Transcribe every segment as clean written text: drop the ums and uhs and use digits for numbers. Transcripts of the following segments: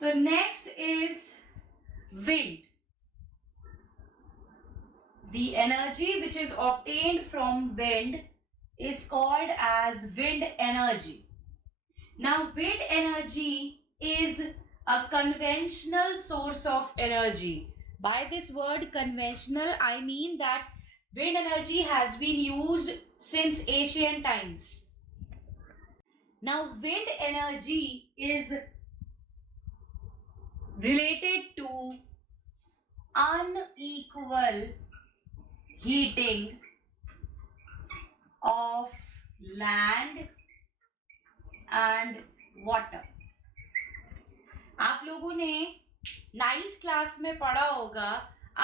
So next is wind. The energy which is obtained from wind is called as wind energy. Now, wind energy is a conventional source of energy. By this word conventional, I mean that wind energy has been used since ancient times. Now, wind energy is related to unequal heating of land and water. आप लोगों ने 9th class में पढ़ा होगा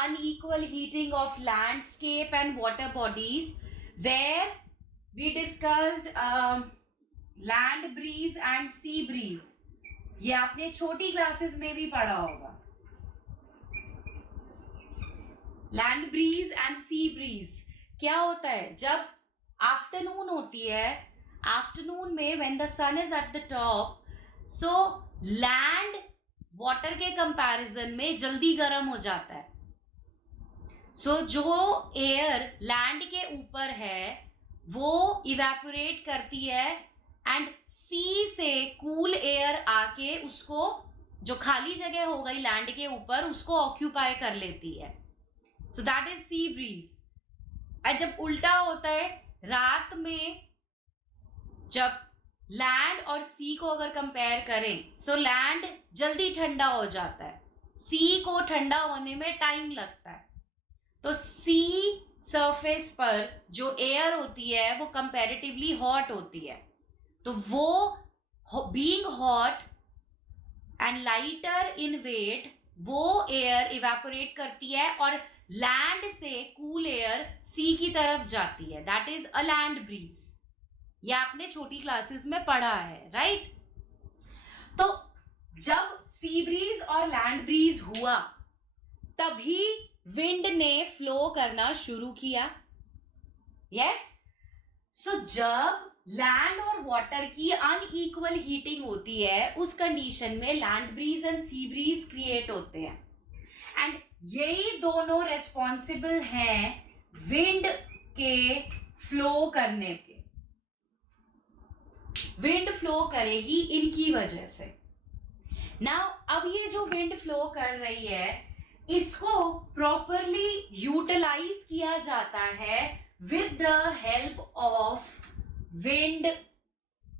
unequal heating of landscape and water bodies, where we discussed land breeze and sea breeze. ये आपने छोटी classes में भी पढ़ा होगा. Land breeze and sea breeze क्या होता है? जब आफ्टरनून होती है, आफ्टरनून में when the sun is at the top, so land water के कंपैरिजन में जल्दी गर्म हो जाता है. सो जो एयर लैंड के ऊपर है वो इवेपोरेट करती है एंड सी से कूल एयर आके उसको, जो खाली जगह हो गई लैंड के ऊपर, उसको ऑक्यूपाई कर लेती है. So that is sea breeze. और जब उल्टा होता है, रात में जब लैंड और सी को अगर कंपेयर करें, सो लैंड जल्दी ठंडा हो जाता है, सी को ठंडा होने में टाइम लगता है. तो सी सरफेस पर जो एयर होती है वो कंपैरेटिवली हॉट होती है. तो वो being hot and lighter in weight, वो एयर इवेपोरेट करती है और लैंड से कूल एयर सी की तरफ जाती है. That is a land breeze. ये आपने छोटी क्लासेस में पढ़ा है, राइट? तो जब सी ब्रीज और लैंड ब्रीज हुआ, तभी विंड ने फ्लो करना शुरू किया. यस. सो जब लैंड और वाटर की अनइक्वल हीटिंग होती है, उस कंडीशन में land breeze and sea bridge create होते हैं. एंड यही दोनों रेस्पॉन्सिबल हैं विंड के फ्लो करने के. विंड फ्लो करेगी इनकी वजह से. नाउ अब ये जो विंड फ्लो कर रही है, इसको प्रॉपरली यूटिलाइज किया जाता है with the help of wind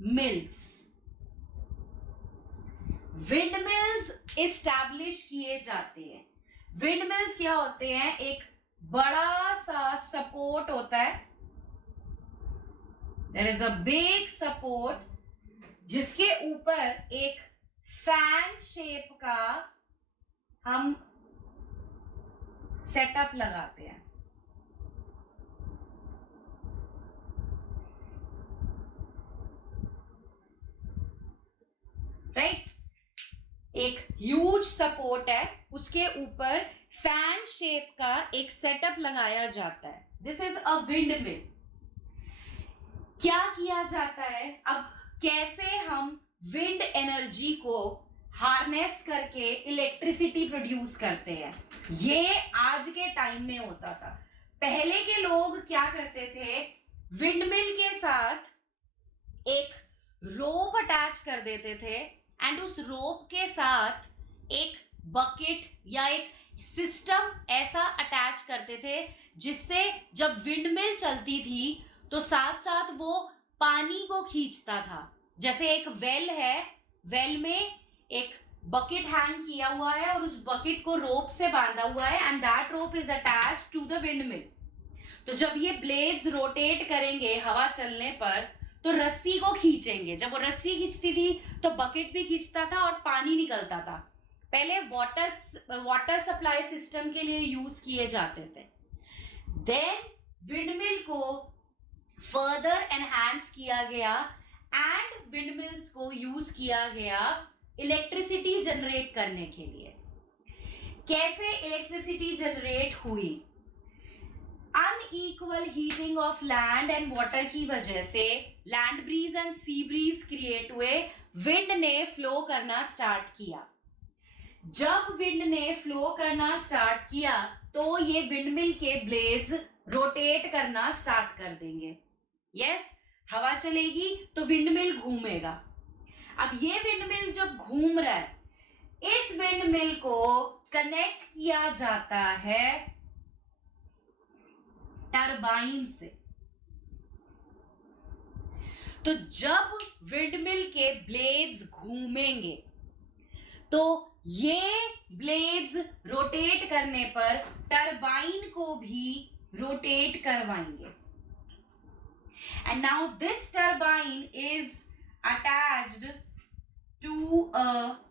mills. Wind mills establish किए जाते हैं. विंड मिल्स क्या होते हैं? एक बड़ा सा सपोर्ट होता है. There is a big support जिसके ऊपर एक फैन शेप का हम सेटअप लगाते हैं. राइट? एक ह्यूज सपोर्ट है, उसके ऊपर फैन शेप का एक सेटअप लगाया जाता है. This is a wind mill. क्या किया जाता है? अब कैसे हम विंड एनर्जी को हार्नेस करके इलेक्ट्रिसिटी प्रोड्यूस करते हैं, ये आज के टाइम में होता था. पहले के लोग क्या करते थे? विंड मिल के साथ एक रोप अटैच कर देते थे एंड उस रोप के साथ एक बकेट या एक सिस्टम ऐसा अटैच करते थे जिससे जब विंड मिल चलती थी तो साथ साथ वो पानी को खींचता था. जैसे एक वेल है, वेल में एक बकेट हैंग किया हुआ है और उस बकेट को रोप से बांधा हुआ है and that rope is attached to the windmill. तो जब ये ब्लेड्स रोटेट करेंगे हवा चलने पर, तो रस्सी को खींचेंगे. जब वो रस्सी खींचती थी तो बकेट भी खींचता था और पानी निकलता था. पहले वाटर सप्लाई सिस्टम के लिए यूज किए जाते थे. देन विंडमिल को फर्दर एनहांस किया गया एंड विंडमिल्स को यूज किया गया इलेक्ट्रिसिटी जनरेट करने के लिए. कैसे इलेक्ट्रिसिटी जनरेट हुई? Unequal heating of land and water की वजह से land breeze and sea bridge create हुए. विंड ने फ्लो करना स्टार्ट किया. जब विंड ने फ्लो करना स्टार्ट किया तो ये विंडमिल के ब्लेड्स रोटेट करना स्टार्ट कर देंगे। यस, हवा चलेगी तो विंडमिल घूमेगा। अब ये विंडमिल जब घूम रहा है, इस विंडमिल को कनेक्ट किया जाता है टरबाइन से। तो जब विंडमिल के ब्लेड्स घूमेंगे तो ये ब्लेड्स रोटेट करने पर टरबाइन को भी रोटेट करवाएंगे। And now this turbine is attached to a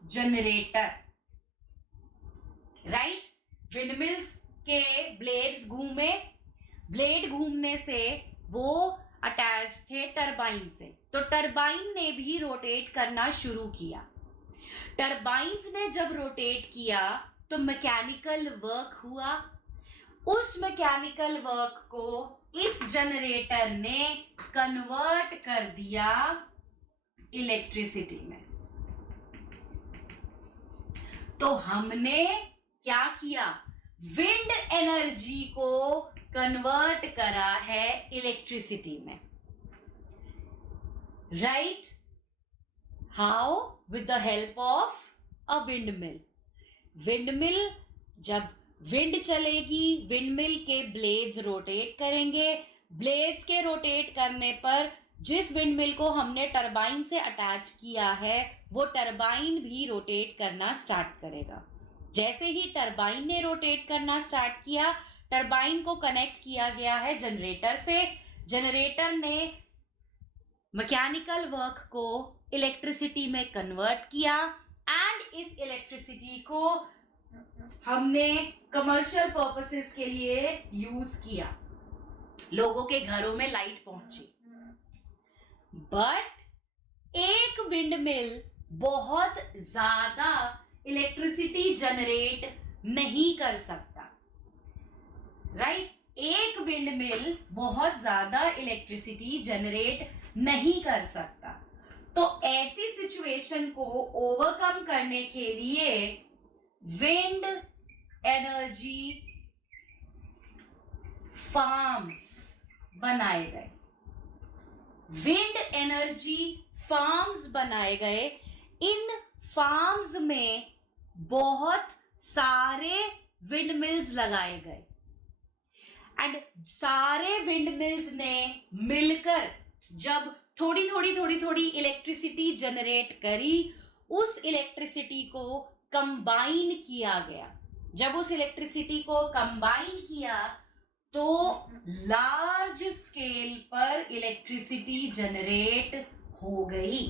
generator, right. Windmills के ब्लेड्स घूमे, ब्लेड घूमने से वो अटैच थे टरबाइन से, तो टरबाइन ने भी रोटेट करना शुरू किया। टरबाइन्स ने जब रोटेट किया तो मैकेनिकल वर्क हुआ। उस मैकेनिकल वर्क को इस जनरेटर ने कन्वर्ट कर दिया इलेक्ट्रिसिटी में। तो हमने क्या किया, विंड एनर्जी को कन्वर्ट करा है इलेक्ट्रिसिटी में, right. How? With the help of a windmill. Windmill, जब विंड चलेगी, विंडमिल के ब्लेड्स रोटेट करेंगे। ब्लेड्स के रोटेट करने पर जिस विंडमिल को हमने टरबाइन से अटैच किया है वो टरबाइन भी रोटेट करना स्टार्ट करेगा। जैसे ही टरबाइन ने रोटेट करना स्टार्ट किया, टरबाइन को कनेक्ट किया गया है जनरेटर से। जनरेटर ने मैकेनिकल वर्क को इलेक्ट्रिसिटी में कन्वर्ट किया एंड इस इलेक्ट्रिसिटी को हमने कमर्शियल पर्पसेस के लिए यूज किया। लोगों के घरों में लाइट पहुंची। बट एक विंडमिल बहुत ज्यादा इलेक्ट्रिसिटी जनरेट नहीं कर सकता, राइट। एक विंडमिल बहुत ज्यादा इलेक्ट्रिसिटी जनरेट नहीं कर सकता। तो ऐसी सिचुएशन को ओवरकम करने के लिए विंड एनर्जी फार्म्स बनाए गए। विंड एनर्जी फार्म्स बनाए गए। इन फार्म्स में बहुत सारे विंडमिल्स लगाए गए एंड सारे विंडमिल्स ने मिलकर जब थोड़ी थोड़ी इलेक्ट्रिसिटी जनरेट करी, उस इलेक्ट्रिसिटी को कंबाइन किया गया। जब उस इलेक्ट्रिसिटी को कंबाइन किया तो लार्ज स्केल पर इलेक्ट्रिसिटी जनरेट हो गई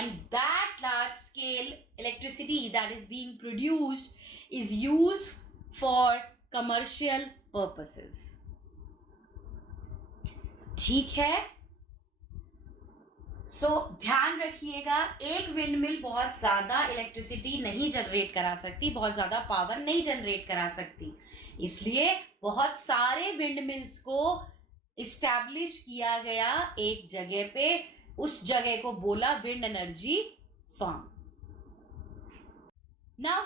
and that large scale electricity that is being produced is used for commercial purposes. ठीक है। ध्यान रखिएगा, एक विंडमिल बहुत ज्यादा इलेक्ट्रिसिटी नहीं जनरेट करा सकती, बहुत ज्यादा पावर नहीं जनरेट करा सकती। इसलिए बहुत सारे विंडमिल्स को इस्टेब्लिश किया गया एक जगह पे। उस जगह को बोला विंड एनर्जी फार्म। नाउ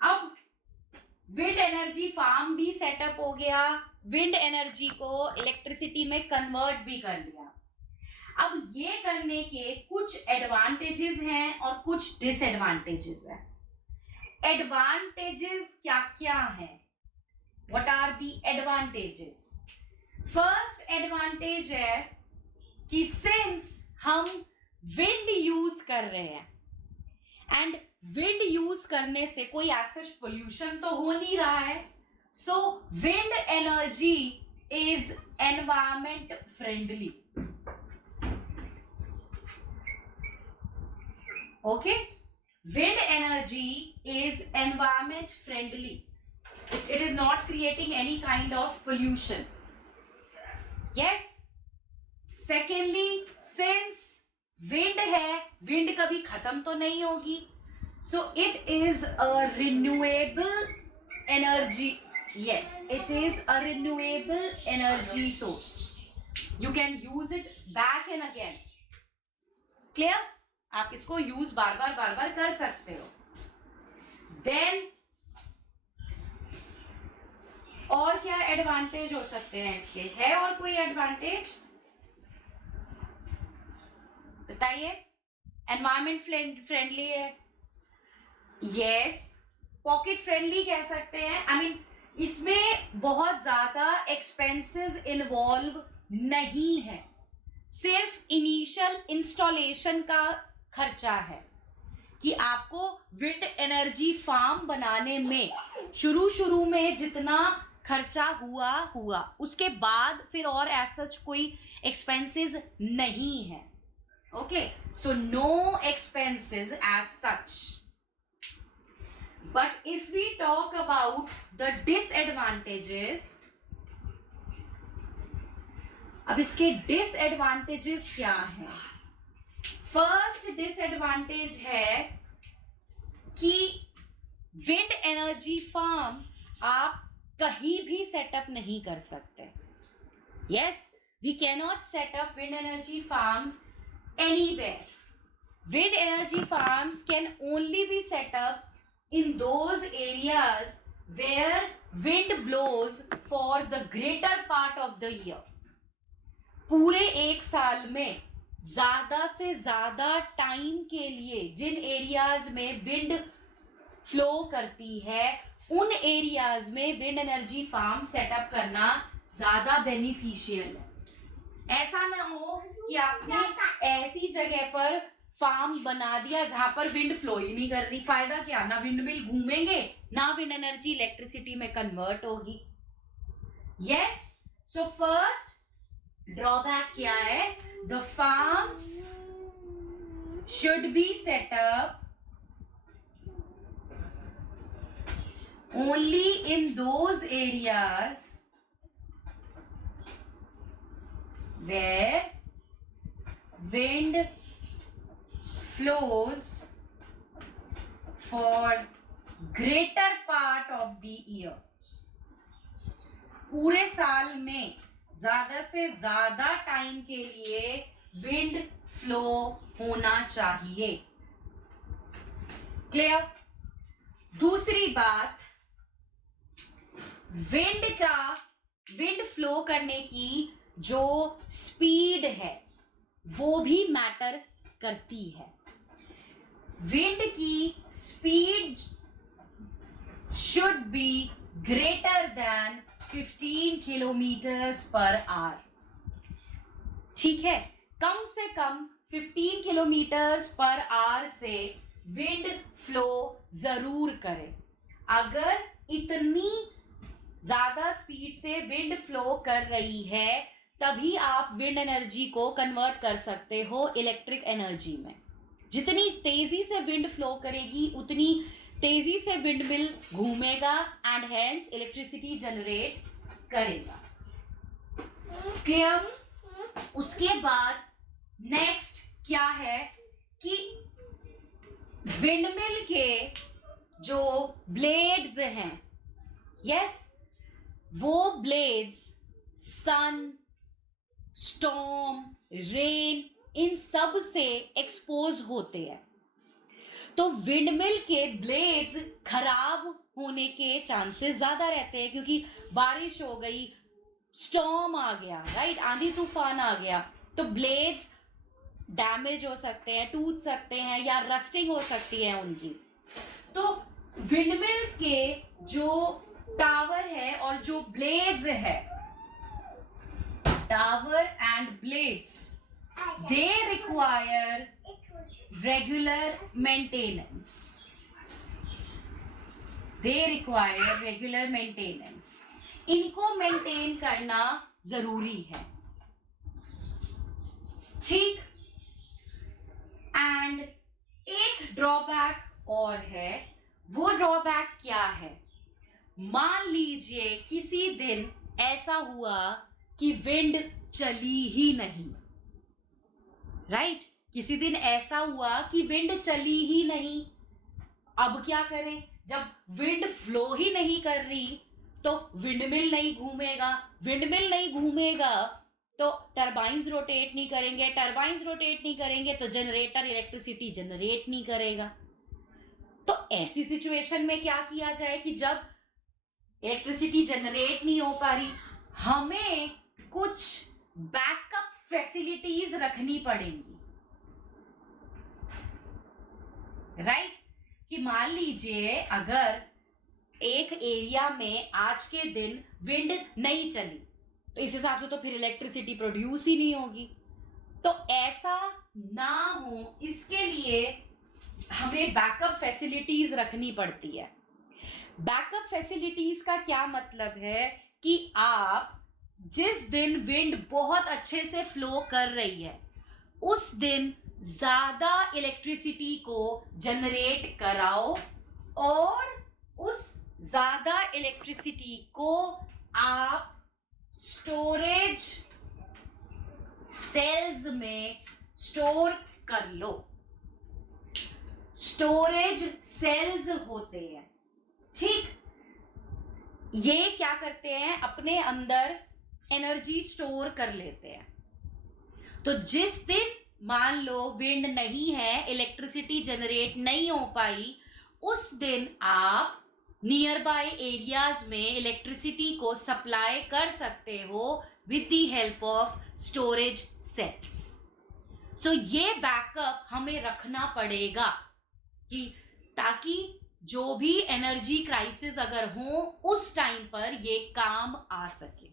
अब विंड एनर्जी फार्म भी सेटअप हो गया, विंड एनर्जी को इलेक्ट्रिसिटी में कन्वर्ट भी कर लिया। अब ये करने के कुछ एडवांटेजेस हैं और कुछ डिसएडवांटेजेस हैं। एडवांटेजेस क्या क्या है? What are the advantages? First advantage है कि सिंस हम विंड यूज कर रहे हैं एंड विंड यूज करने से कोई ऐसा पोल्यूशन तो हो नहीं रहा है, so wind energy is environment friendly. Okay, wind energy is environment friendly. It is not creating any kind of pollution. Yes. Secondly, since wind है, wind कभी खत्म तो नहीं होगी, so it is a renewable energy. Yes, it is a renewable energy source. You can use it back and again. Clear? आप इसको use बार बार कर सकते हो. देन और क्या एडवांटेज हो सकते हैं इसके, है और कोई एडवांटेज बताइए. एनवायरमेंट फ्रेंडली है, यस. पॉकेट फ्रेंडली कह सकते हैं. आई मीन इसमें बहुत ज्यादा एक्सपेंसेस इन्वॉल्व नहीं है, सिर्फ इनिशियल इंस्टॉलेशन का खर्चा है कि आपको विंड एनर्जी फार्म बनाने में शुरू में जितना खर्चा हुआ उसके बाद फिर और एज सच कोई एक्सपेंसेस नहीं है. Okay, so no expenses as such. But if we talk about the disadvantages, अब इसके disadvantages क्या हैं? फर्स्ट डिसएडवांटेज है कि विंड एनर्जी फार्म आप कहीं भी सेटअप नहीं कर सकते. Yes, we cannot set up wind energy farms anywhere. Wind energy farms can only be set up in those areas where wind blows for the greater part of the year. पूरे एक साल में ज्यादा से ज्यादा टाइम के लिए जिन एरियाज में विंड फ्लो करती है उन एरियाज में विंड एनर्जी फार्म सेटअप करना ज्यादा बेनिफिशियल है. ऐसा ना हो कि आपने ऐसी जगह पर फार्म बना दिया जहां पर विंड फ्लो ही नहीं कर रही. फायदा क्या, ना विंड मिल घूमेंगे ना विंड एनर्जी इलेक्ट्रिसिटी में कन्वर्ट होगी. यस, सो फर्स्ट ड्रॉबैक क्या है, the farms should be set up only in those areas where wind flows for greater part of the year. पूरे साल में ज्यादा से ज्यादा टाइम के लिए विंड फ्लो होना चाहिए. क्लियर. दूसरी बात, विंड फ्लो करने की जो स्पीड है वो भी मैटर करती है. विंड की speed should be greater than 15 kilometres per hour. ठीक है, कम से कम 15 किलोमीटर्स पर आवर से विंड फ्लो जरूर करे. अगर इतनी ज्यादा स्पीड से विंड फ्लो कर रही है तभी आप विंड एनर्जी को कन्वर्ट कर सकते हो इलेक्ट्रिक एनर्जी में. जितनी तेजी से विंड फ्लो करेगी उतनी तेजी से विंड मिल घूमेगा एंड हेंस इलेक्ट्रिसिटी जनरेट करेगा. क्लियर. उसके बाद नेक्स्ट क्या है कि विंडमिल के जो ब्लेड्स हैं, यस, वो ब्लेड्स सन, स्टॉर्म, रेन इन सब से एक्सपोज होते हैं. तो विंडमिल के ब्लेड्स खराब होने के चांसेस ज्यादा रहते हैं क्योंकि बारिश हो गई, स्टॉर्म आ गया, राइट, आंधी तूफान आ गया, तो ब्लेड्स डैमेज हो सकते हैं, टूट सकते हैं या रस्टिंग हो सकती है उनकी. तो विंडमिल्स के जो टावर है और जो ब्लेड्स है, tower and blades, they require regular maintenance. इनको मेंटेन करना जरूरी है. ठीक. एंड एक ड्रॉबैक और है. वो ड्रॉबैक क्या है, मान लीजिए किसी दिन ऐसा हुआ कि विंड चली ही नहीं, राइट, किसी दिन ऐसा हुआ कि विंड चली ही नहीं. अब क्या करें, जब विंड फ्लो ही नहीं कर रही तो विंडमिल नहीं घूमेगा. विंडमिल नहीं घूमेगा तो टरबाइंस रोटेट नहीं करेंगे, टरबाइंस रोटेट नहीं करेंगे तो जनरेटर इलेक्ट्रिसिटी जनरेट नहीं करेगा। तो ऐसी सिचुएशन में क्या किया जाए कि जब इलेक्ट्रिसिटी जनरेट नहीं हो पा रही, हमें कुछ बैकअप फैसिलिटीज रखनी पड़ेंगी, राइट? कि मान लीजिए अगर एक एरिया में आज के दिन विंड नहीं चली तो इस हिसाब से तो फिर इलेक्ट्रिसिटी प्रोड्यूस ही नहीं होगी। तो ऐसा ना हो इसके लिए हमें बैकअप फैसिलिटीज रखनी पड़ती है। बैकअप फैसिलिटीज का क्या मतलब है कि आप जिस दिन विंड बहुत अच्छे से फ्लो कर रही है उस दिन ज्यादा इलेक्ट्रिसिटी को जनरेट कराओ और उस ज्यादा इलेक्ट्रिसिटी को आप स्टोरेज सेल्स में स्टोर कर लो। स्टोरेज सेल्स होते हैं, ठीक? ये क्या करते हैं, अपने अंदर एनर्जी स्टोर कर लेते हैं। तो जिस दिन मान लो विंड नहीं है, इलेक्ट्रिसिटी जनरेट नहीं हो पाई, उस दिन आप नियर बाय एरियाज में इलेक्ट्रिसिटी को सप्लाई कर सकते हो with the help of storage cells. So ये बैकअप हमें रखना पड़ेगा कि ताकि जो भी एनर्जी क्राइसिस अगर हो उस टाइम पर ये काम आ सके।